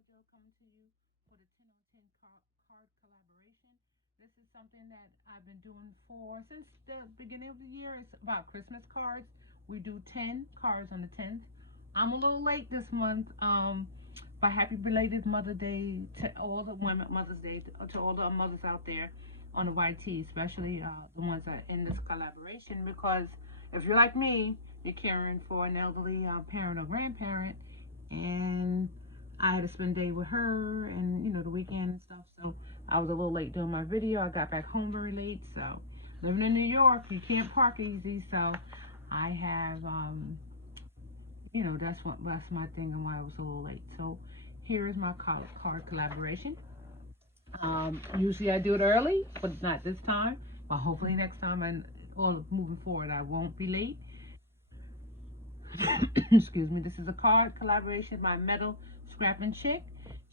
JoJo coming to you for the 10 on 10 card collaboration. This is something that I've been doing for since the beginning of the year. It's about Christmas cards. We do 10 cards on the 10th. I'm a little late this month, but happy belated Mother Day to all the women, Mother's Day to all the mothers out there on the YT, especially the ones that are in this collaboration. Because if you're like me, you're caring for an elderly parent or grandparent, and I had to spend a day with her and the weekend and stuff. So I was a little late doing my video. I got back home very late. So living in New York, you can't park easy. So I have that's my thing and why I was a little late. So here is my card collaboration. Usually I do it early, but not this time. But hopefully next time and or moving forward I won't be late. Excuse me. This is a card collaboration by Metal Scrapping Chick.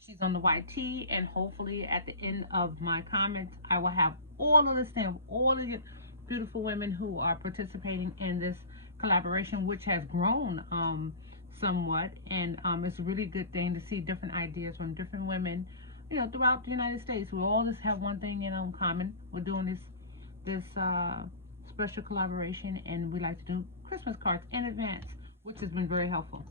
She's on the YT, and hopefully at the end of my comments, I will have all of the stamp, all of the beautiful women who are participating in this collaboration, which has grown somewhat, and it's a really good thing to see different ideas from different women, throughout the United States. We all just have one thing in common. We're doing this special collaboration, and we like to do Christmas cards in advance, which has been very helpful.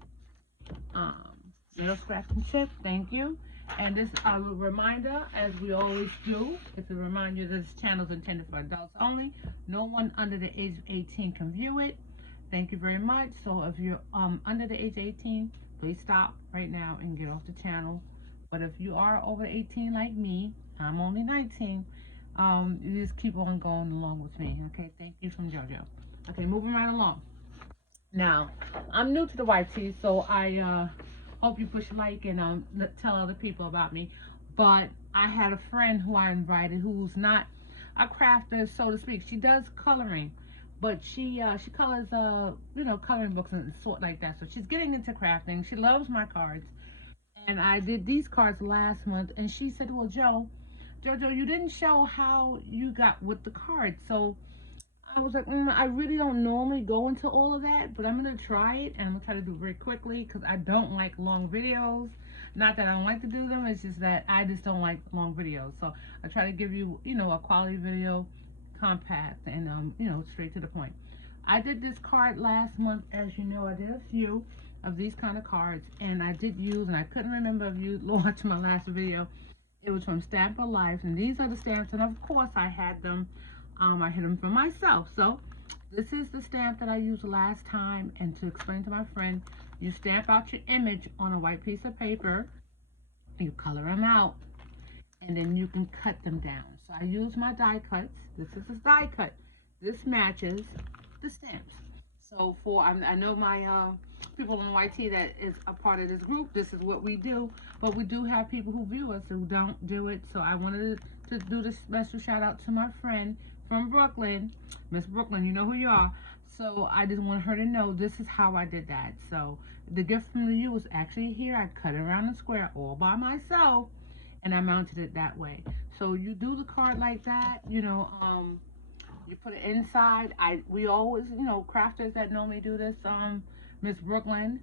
Little scratch and chip, thank you. And this a reminder, as we always do, it's a reminder that this channel is intended for adults only. No one under the age of 18 can view it. Thank you very much. So if you're under the age of 18, please stop right now and get off the channel. But if you are over 18 like me, I'm only 19, you just keep on going along with me. Okay, thank you from JoJo. Okay, moving right along. Now, I'm new to the YT, so I hope you push like and tell other people about me. But I had a friend who I invited who's not a crafter, so to speak. She does coloring, but she colors coloring books and sort like that. So she's getting into crafting. She loves my cards, and I did these cards last month. And she said, "Well, JoJo, you didn't show how you got with the cards." So I was like, I really don't normally go into all of that, but I'm going to try it, and I'm going to try to do it very quickly because I don't like long videos. Not that I don't like to do them, it's just that I just don't like long videos. So I try to give you, a quality video, compact, and, straight to the point. I did this card last month. As you know, I did a few of these kind of cards, and I did use, and I couldn't remember if you watched my last video. It was from Stamp of Life, and these are the stamps, and of course I had them. I hid them for myself. So this is the stamp that I used last time. And to explain to my friend, you stamp out your image on a white piece of paper, you color them out, and then you can cut them down. So I use my die cuts. This is a die cut. This matches the stamps. So I know my people on YT that is a part of this group, this is what we do. But we do have people who view us who don't do it. So I wanted to do this special shout out to my friend from Brooklyn, Miss Brooklyn, you know who you are. So I just want her to know this is how I did that. So the gift from you was actually here. I cut it around the square all by myself, and I mounted it that way. So you do the card like that, you put it inside. We always, crafters that normally do this, Miss Brooklyn,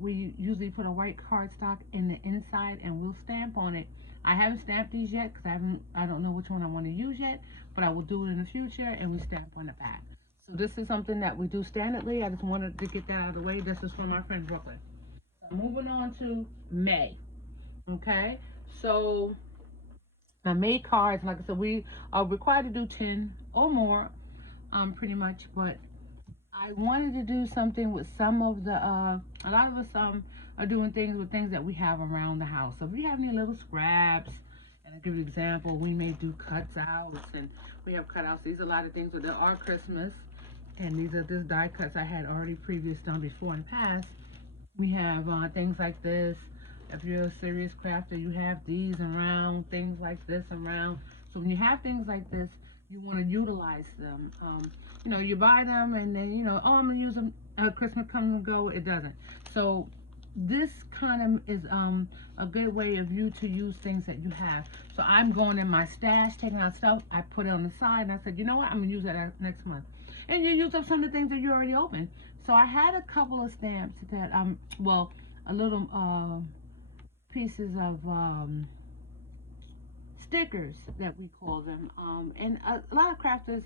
we usually put a white cardstock in the inside and we'll stamp on it. I haven't stamped these yet because I don't know which one I want to use yet, but I will do it in the future, and we stamp on the back. So this is something that we do standardly. I just wanted to get that out of the way. This is from my friend Brooklyn. So moving on to May. Okay, so my May cards, like I said, we are required to do 10 or more, pretty much, but I wanted to do something with some of the, a lot of us are doing things with things that we have around the house. So if you have any little scraps, and I'll give you an example, we may do cuts outs, and we have cutouts. These are a lot of things, but there are Christmas, and these are just die cuts I had already done before in the past. We have things like this. If you're a serious crafter, you have these around, things like this around. So when you have things like this, you want to utilize them. You buy them and then, oh, I'm going to use them. Christmas comes and go. It doesn't. So this kind of is a good way of you to use things that you have. So I'm going in my stash, taking out stuff. I put it on the side, and I said, you know what? I'm going to use that next month. And you use up some of the things that you already opened. So I had a couple of stamps that, well, a little pieces of stickers that we call them. And a lot of crafters,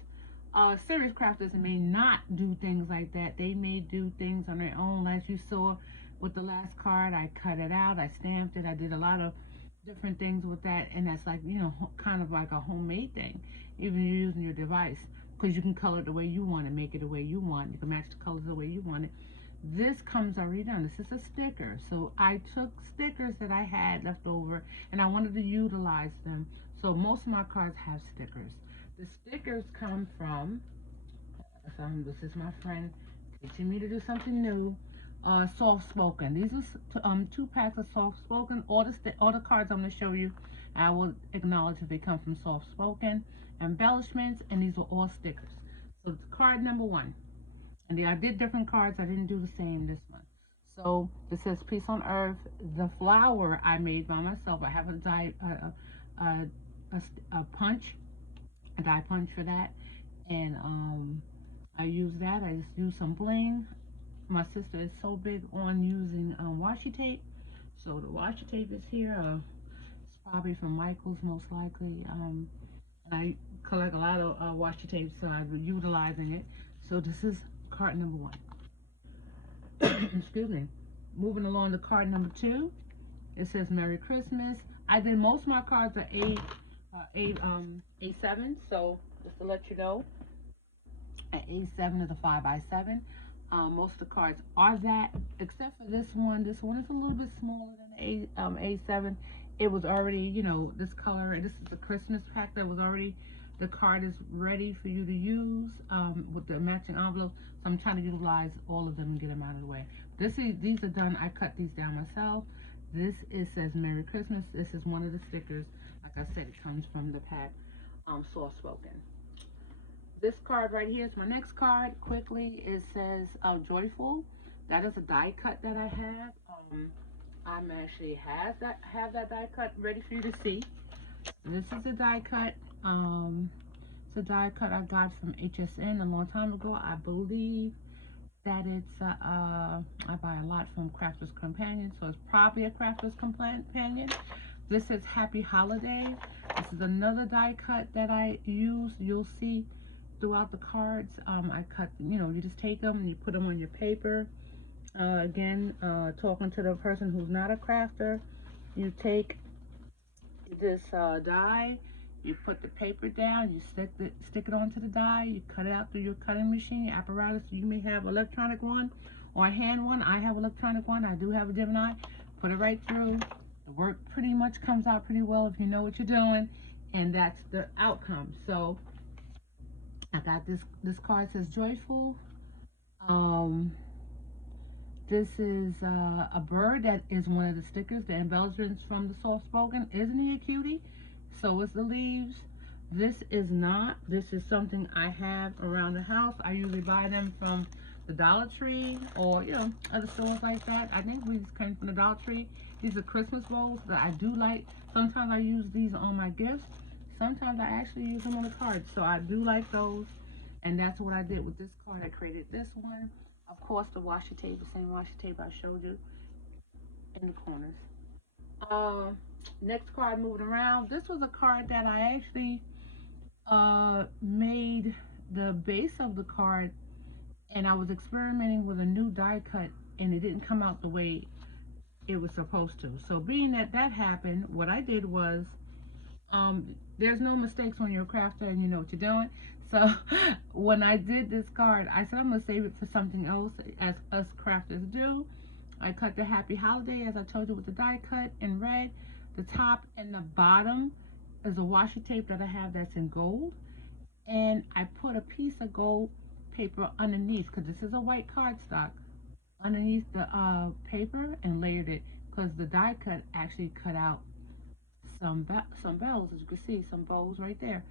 serious crafters, may not do things like that. They may do things on their own. As you saw with the last card, I cut it out, I stamped it, I did a lot of different things with that, and that's like, kind of like a homemade thing. Even you're using your device, because you can color it the way you want it, make it the way you want. You can match the colors the way you want it. This comes already done. This is a sticker. So I took stickers that I had left over and I wanted to utilize them. So most of my cards have stickers. The stickers come from, this is my friend teaching me to do something new. Soft spoken. These are 2 packs of soft spoken. All the cards I'm going to show you, I will acknowledge if they come from soft spoken. Embellishments, and these are all stickers. So it's card number 1. And I did different cards. I didn't do the same this one. So this says Peace on Earth. The flower I made by myself. I have a die punch, a die punch for that, and I use that. I just use some bling. My sister is so big on using washi tape, so the washi tape is here. It's probably from Michael's, most likely. And I collect a lot of washi tape, so I'm utilizing it. So this is card number 1. Excuse me. Moving along to card number 2. It says Merry Christmas. I did most of my cards are A7, so just to let you know, an A7 is a 5x7. Most of the cards are that, except for this one. This one is a little bit smaller than A7. It was already, this color. This is a Christmas pack that was already. The card is ready for you to use with the matching envelope. So I'm trying to utilize all of them and get them out of the way. These are done. I cut these down myself. Says Merry Christmas. This is one of the stickers. Like I said, it comes from the pack Soft Spoken. This card right here is my next card. Quickly, it says Joyful. That is a die cut that I have. I'm actually have that die cut ready for you to see. This is a die cut. It's a die cut I got from HSN a long time ago. I believe that it's I buy a lot from Crafter's Companion, so it's probably a Crafter's Companion. This is Happy Holiday. This is another die cut that I use. You'll see throughout the cards. I cut, you just take them and you put them on your paper. Again, talking to the person who's not a crafter, you take this die, you put the paper down, you stick it onto the die, you cut it out through your cutting machine apparatus. You may have electronic one or a hand one. I have electronic one. I do have a Gemini. Put it right through. The work pretty much comes out pretty well if you know what you're doing, and that's the outcome. So I got this card says Joyful. This is a bird that is one of the stickers. The embellishments from the Soft Spoken. Isn't he a cutie? So is the leaves. This is not. This is something I have around the house. I usually buy them from the Dollar Tree or, other stores like that. I think these came from the Dollar Tree. These are Christmas bowls that I do like. Sometimes I use these on my gifts. Sometimes I actually use them on the cards. So I do like those. And that's what I did with this card. I created this one. Of course, the washi tape, the same washi tape I showed you in the corners. Next card, moving around. This was a card that I actually made the base of the card, and I was experimenting with a new die cut, and it didn't come out the way it was supposed to. So being that happened, what I did was, there's no mistakes when you're a crafter and you know what you're doing. So when I did this card, I said I'm going to save it for something else, as us crafters do. I cut the Happy Holiday, as I told you, with the die cut in red. The top and the bottom is a washi tape that I have that's in gold. And I put a piece of gold paper underneath, because this is a white cardstock, underneath the paper, and layered it, because the die cut actually cut out some bells, as you can see, some bows right there.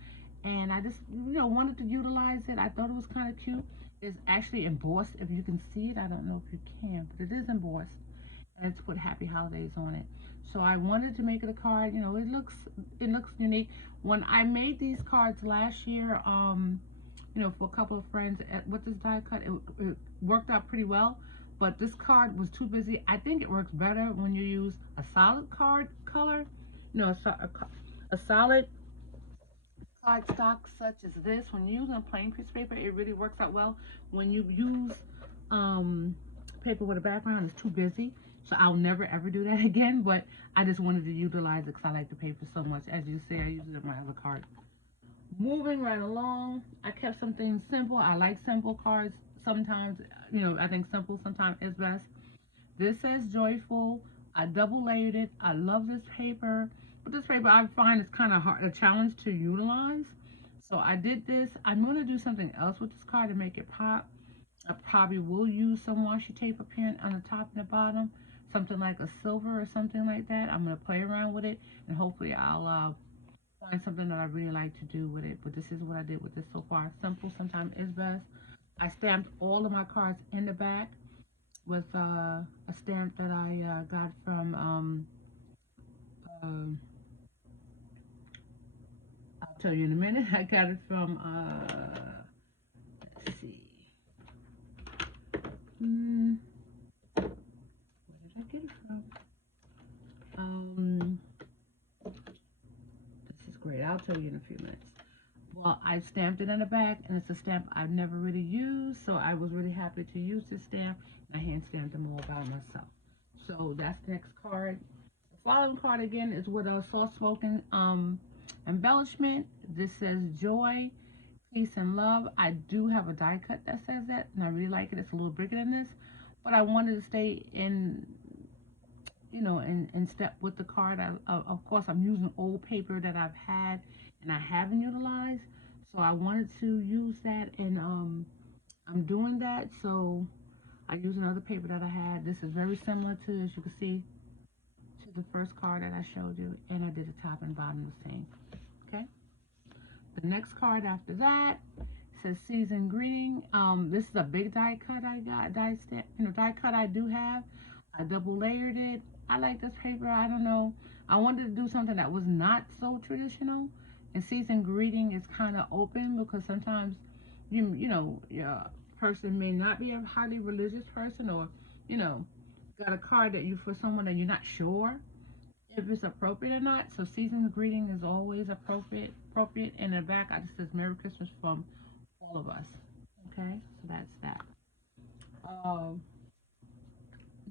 And I just, wanted to utilize it. I thought it was kind of cute. It's actually embossed, if you can see it. I don't know if you can, but it is embossed. And it's put Happy Holidays on it. So I wanted to make it a card. It looks unique. When I made these cards last year, for a couple of friends with this die cut, it worked out pretty well. but this card was too busy. I think it works better when you use a solid card color, no, a solid cardstock such as this. When you're using a plain piece of paper, it really works out well. When you use um, paper with a background, it's too busy. So I'll never ever do that again, but I just wanted to utilize it because I like the paper so much. As you see, I use it in my other card. Moving right along, I kept some things simple. I like simple cards. Sometimes, I think simple sometimes is best. This says joyful. I double layered it. I love this paper. But this paper I find is kind of hard, a challenge to utilize. So I did this. I'm going to do something else with this card to make it pop. I probably will use some washi tape or pen on the top and the bottom. Something like a silver or something like that. I'm going to play around with it. And hopefully I'll find something that I really like to do with it. But this is what I did with this so far. Simple sometimes is best. I stamped all of my cards in the back with a stamp that I got from I'll tell you in a minute. I got it from let's see, where did I get it from? This is great. I'll tell you in a few minutes. Well, I stamped it in the back, and it's a stamp I've never really used, so I was really happy to use this stamp. I hand stamped them all by myself. So that's the next card. The following card again is with a soft-spoken embellishment. This says joy, peace, and love. I do have a die cut that says that, and I really like it. It's a little bigger than this, but I wanted to stay in, in step with the card. Of course, I'm using old paper that I've had and I haven't utilized, so I wanted to use that, and I'm doing that. So I use another paper that I had. This is very similar to, as you can see, to the first card that I showed you, and I did the top and bottom the same. Okay. The next card after that says season greeting. This is a big die cut I got, die cut I do have. I double layered it. I like this paper. I don't know. I wanted to do something that was not so traditional. And season greeting is kind of open because sometimes your person may not be a highly religious person, or got a card that you for someone that you're not sure if it's appropriate or not. So season greeting is always appropriate. In the back, I just says Merry Christmas from all of us. Okay, so that's that. Um,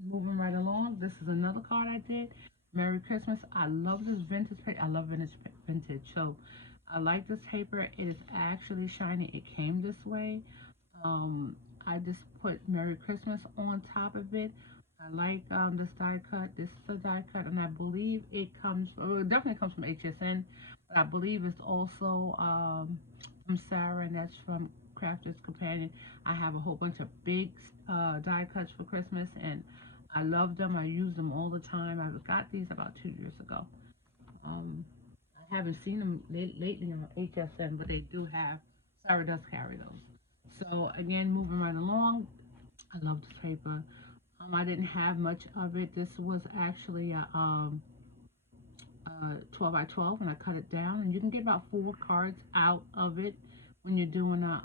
Moving right along, this is another card I did. Merry Christmas. I love this vintage paper. I love vintage. So I like this paper. It is actually shiny. It came this way. I just put Merry Christmas on top of it. I like this die cut. This is a die cut, and I believe it comes, well, it definitely comes from HSN, but I believe it's also from Sarah, and that's from Crafter's Companion. I have a whole bunch of big die cuts for Christmas, and I love them. I use them all the time. I got these about 2 years ago. I haven't seen them lately on HSN, but they do have, Sarah does carry those. So again, moving right along, I love this paper. I didn't have much of it. This was actually a 12 by 12, and I cut it down. And you can get about 4 cards out of it when you're doing a,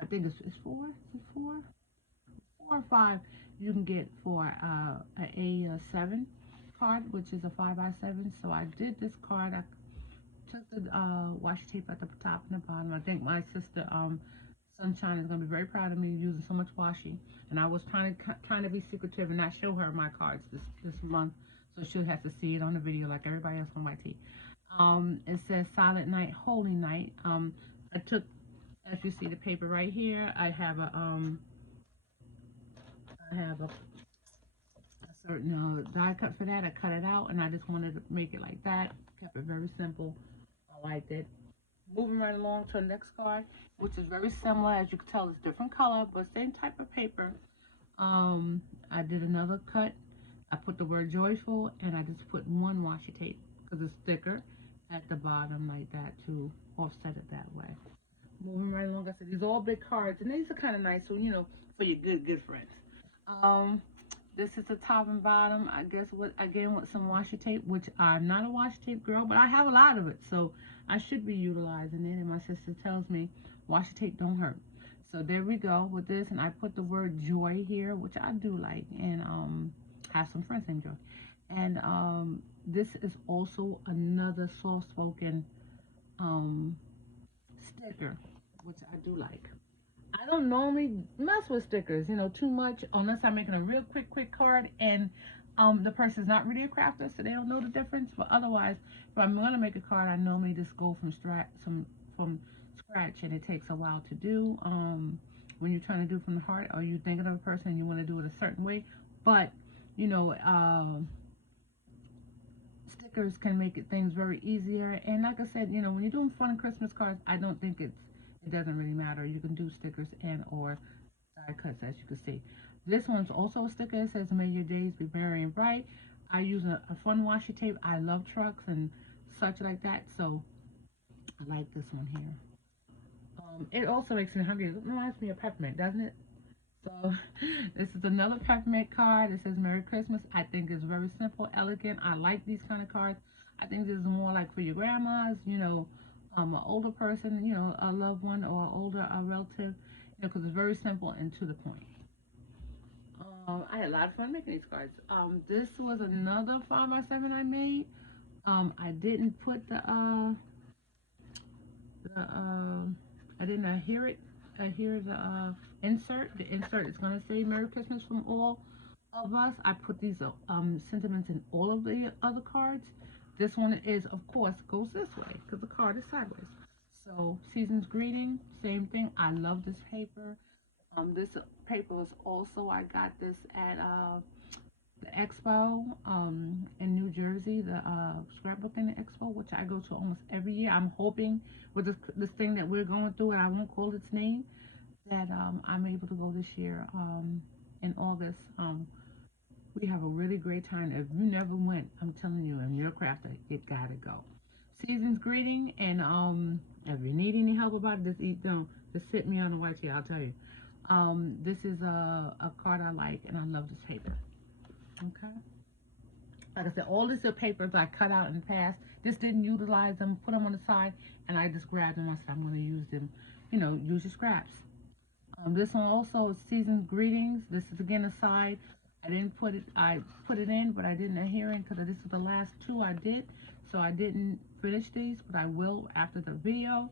I think it's 4, is it 4? 4 or 5 you can get for a 7 card, which is a 5 by 7. So I did this card. I took the washi tape at the top and the bottom. I think my sister Sunshine is going to be very proud of me using so much washi, and I was trying to be secretive and not show her my cards this month, so she'll have to see it on the video like everybody else on my tea. It says Silent Night, Holy Night. I took, as you see the paper right here, I have a certain die cut for that. I cut it out, and I just wanted to make it like that. Kept it very simple. I liked it. Moving right along to the next card, which is very similar. As you can tell, it's different color, but same type of paper. I did another cut. I put the word joyful, and I just put 1 washi tape because it's thicker at the bottom like that to offset it that way. Moving right along, I said these are all big cards, and these are kind of nice, so for your good friends. This is the top and bottom. I guess with some washi tape, which I'm not a washi tape girl, but I have a lot of it, so I should be utilizing it. And my sister tells me washi tape don't hurt. So there we go with this, and I put the word joy here, which I do like, and have some friends named Joy. And this is also another soft-spoken um, sticker, which I do like. I don't normally mess with stickers, too much unless I'm making a real quick card and the person's not really a crafter, so they don't know the difference. But otherwise, if I'm gonna make a card, I normally just go from scratch, and it takes a while to do. When you're trying to do from the heart, or you thinking of a person and you want to do it a certain way, but you know, stickers can make things very easier. And like I said, when you're doing fun Christmas cards, I don't think it doesn't really matter. You can do stickers and or die cuts, as you can see. This one's also a sticker. It says, "May your days be merry and bright." I use a fun washi tape. I love trucks and such like that, so I like this one here. It also makes me hungry. It reminds me of peppermint, doesn't it? So this is another peppermint card. It says Merry Christmas. I think it's very simple, elegant. I like these kind of cards. I think this is more like for your grandmas, an older person, a loved one or older a relative, because it's very simple and to the point. I had a lot of fun making these cards. This was another 5x7 I made. I didn't put the I didn't adhere the insert. The insert is gonna say Merry Christmas from all of us. I put these sentiments in all of the other cards. This one is, of course, goes this way because the card is sideways. So season's greeting, same thing. I love this paper. This paper was also, I got this at the expo in New Jersey, the scrapbooking expo, which I go to almost every year. I'm hoping with this thing that we're going through, and I won't call its name, that I'm able to go this year in August. We have a really great time. If you never went, I'm telling you, and you're a crafter, you gotta go. Season's greeting, and if you need any help about it, just hit me on the white chair. I'll tell you. This is a card I like, and I love this paper. Okay. Like I said, all these are papers I cut out in the past. Just didn't utilize them, put them on the side, and I just grabbed them. I said, I'm going to use them, use your scraps. This one also is season's greetings. This is again a side. I put it in, but I didn't adhere in because this is the last two I did. So I didn't finish these, but I will after the video.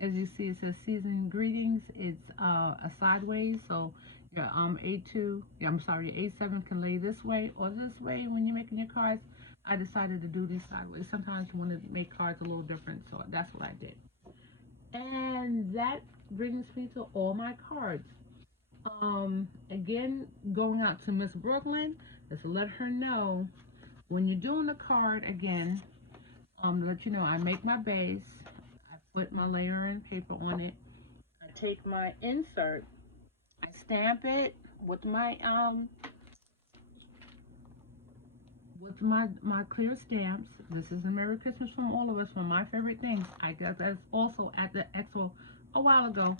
As you see, it says season greetings. It's a sideways, so your A2, yeah, I'm sorry, your A7 can lay this way or this way when you're making your cards. I decided to do these sideways. Sometimes you want to make cards a little different, so that's what I did. And that brings me to all my cards. Again, going out to Miss Brooklyn, just to let her know when you're doing the card again, to let you know, I make my base, I put my layering paper on it, I take my insert, I stamp it with my clear stamps. This is a Merry Christmas from all of us, one of my favorite things. I got that also at the expo a while ago.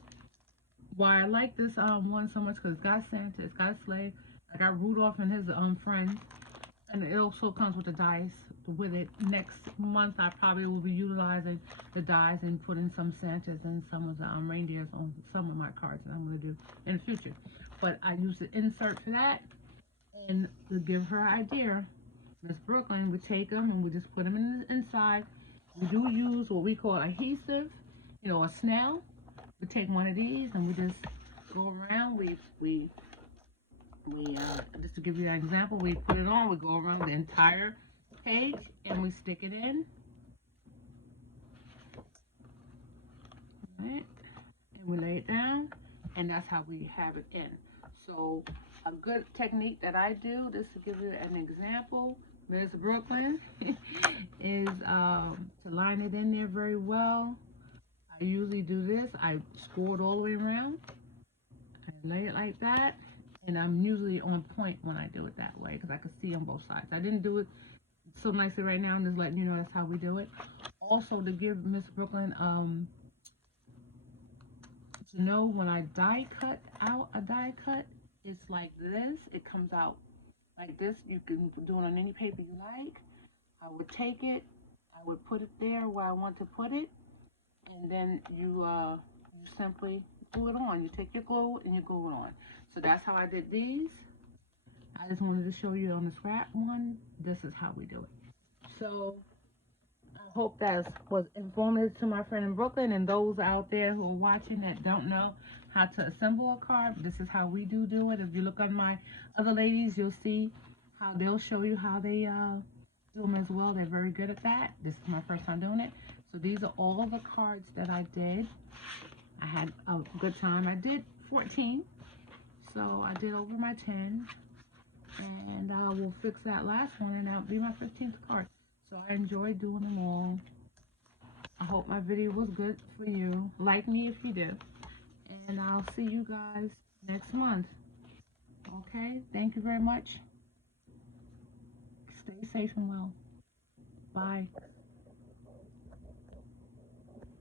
Why I like this one so much because it's got Santa, it's got a sleigh. I got Rudolph and his friends, and it also comes with the dice with it. Next month I probably will be utilizing the dice and putting some Santas and some of the reindeers on some of my cards that I'm going to do in the future. But I use the insert for that, and to give her an idea, Miss Brooklyn would take them and we just put them inside. We do use what we call adhesive, a snail. We take one of these and we just go around. We just to give you an example, we put it on. We go around the entire page and we stick it in. Right, and we lay it down, and that's how we have it in. So a good technique that I do, just to give you an example, Miss Brooklyn, is to line it in there very well. I usually do this. I score it all the way around. I lay it like that, and I'm usually on point when I do it that way because I can see on both sides. I didn't do it so nicely right now. I'm just letting you know that's how we do it. Also, to give Miss Brooklyn to know when I die cut out a die cut, it's like this. It comes out like this. You can do it on any paper you like. I would take it, I would put it there where I want to put it, and then you simply glue it on. You take your glue and you glue it on. So that's how I did these. I just wanted to show you on the scrap one. This is how we do it. So I hope that was informative to my friend in Brooklyn and those out there who are watching that don't know how to assemble a card. This is how we do it. If you look on my other ladies, you'll see how they'll show you how they do them as well. They're very good at that. This is my first time doing it. So these are all the cards that I did. I had a good time. I did 14. So I did over my 10. And I will fix that last one and that'll be my 15th card. So I enjoyed doing them all. I hope my video was good for you. Like me if you do. And I'll see you guys next month. Okay? Thank you very much. Stay safe and well. Bye.